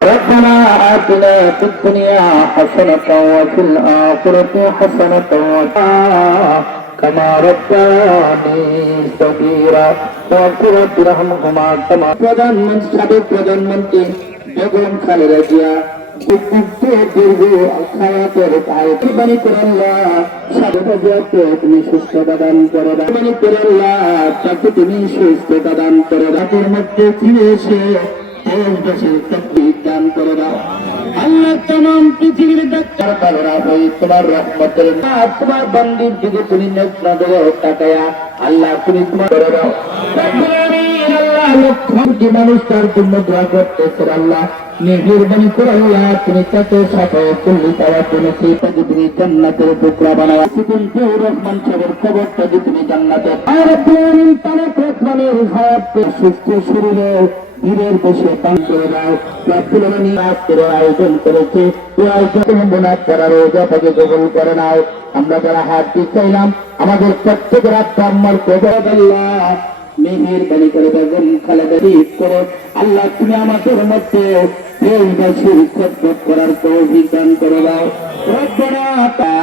ربنا آتنا في الدنيا حسنة وفي الآخرة حسنة كما ربياني صغيرا واغفر ارحمهما كما প্রধানমন্ত্রী বেগম খালেদা জিয়া তুমি সুস্থতা দান করে তাকে তুমি সুস্থতা দান করে রাতের মধ্যে ফিরে এসে দান করে দাও আল্লাহ तमाम পৃথিবীর ডাক্তাররা হই তোমার রহমতের তোমার বান্দির দিকে তুমি নজর তাকায়া আল্লাহ তুমি তোমার করে দাও আল্লাহ লক্ষ মানুষ তার জন্য দোয়া করতেছে আল্লাহ মেহেরবানি করে আল্লাহ তুমি তাকে সাথে কুল্লি পাওয়ার জন্য সেইটা তুমি জান্নাতের টুকরা বানাও সিকুন রহমান সাহেবের কবরটা তুমি জান্নাতে আর প্রেম তারেক রহমানের হাত সুস্থ শরীরে বীরের বসে পান করে দাও প্রার্থনী করে আয়োজন করেছে এই আয়োজন মোনাত করার রোজাটাকে কবুল করে নাও আমরা যারা হাত দিচ্ছিলাম আমাদের প্রত্যেকের আত্মা আমার কবর আল্লাহ মেহেরবানি করে বেগম খালেদা করে আল্লাহ তুমি আমাদের মধ্যে প্রেমবাসীর খেদমত করার তৌফিক দান করে দাও রব্বানা লা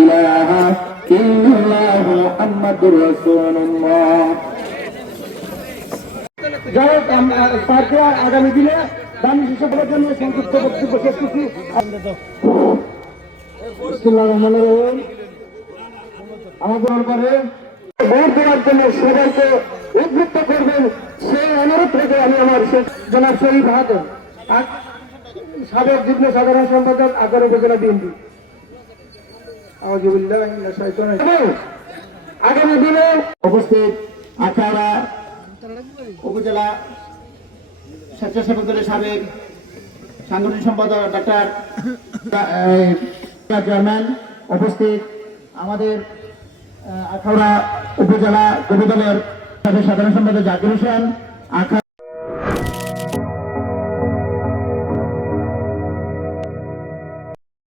ইলাহা ইল্লাল্লাহু মুহাম্মাদুর রাসূলুল্লাহ। যাই হোক আগামী দিনে দামি শিশুদের জন্য সংক্ষিপ্ত বক্তব্য শেষ করছি। আমাদের ব্যাপারে ভোট দেওয়ার জন্য সবাইকে উদ্বুদ্ধ করবেন সেই অনুরোধ রেখে আমি আমার জনাব শরীফ হাতেম সাবেক যুগ্ম সাধারণ সম্পাদক আগার উপজেলা বিএনপি আগামী দিনে উপস্থিত আখাউড়া উপজেলা স্বেচ্ছাসেবক দলের সাবেক সাংগঠনিক সম্পাদক ডাক্তার চেয়ারম্যান উপস্থিত আমাদের আখাউড়া উপজেলা যুব দলের সাধারণ সম্পাদক জাকির হোসেন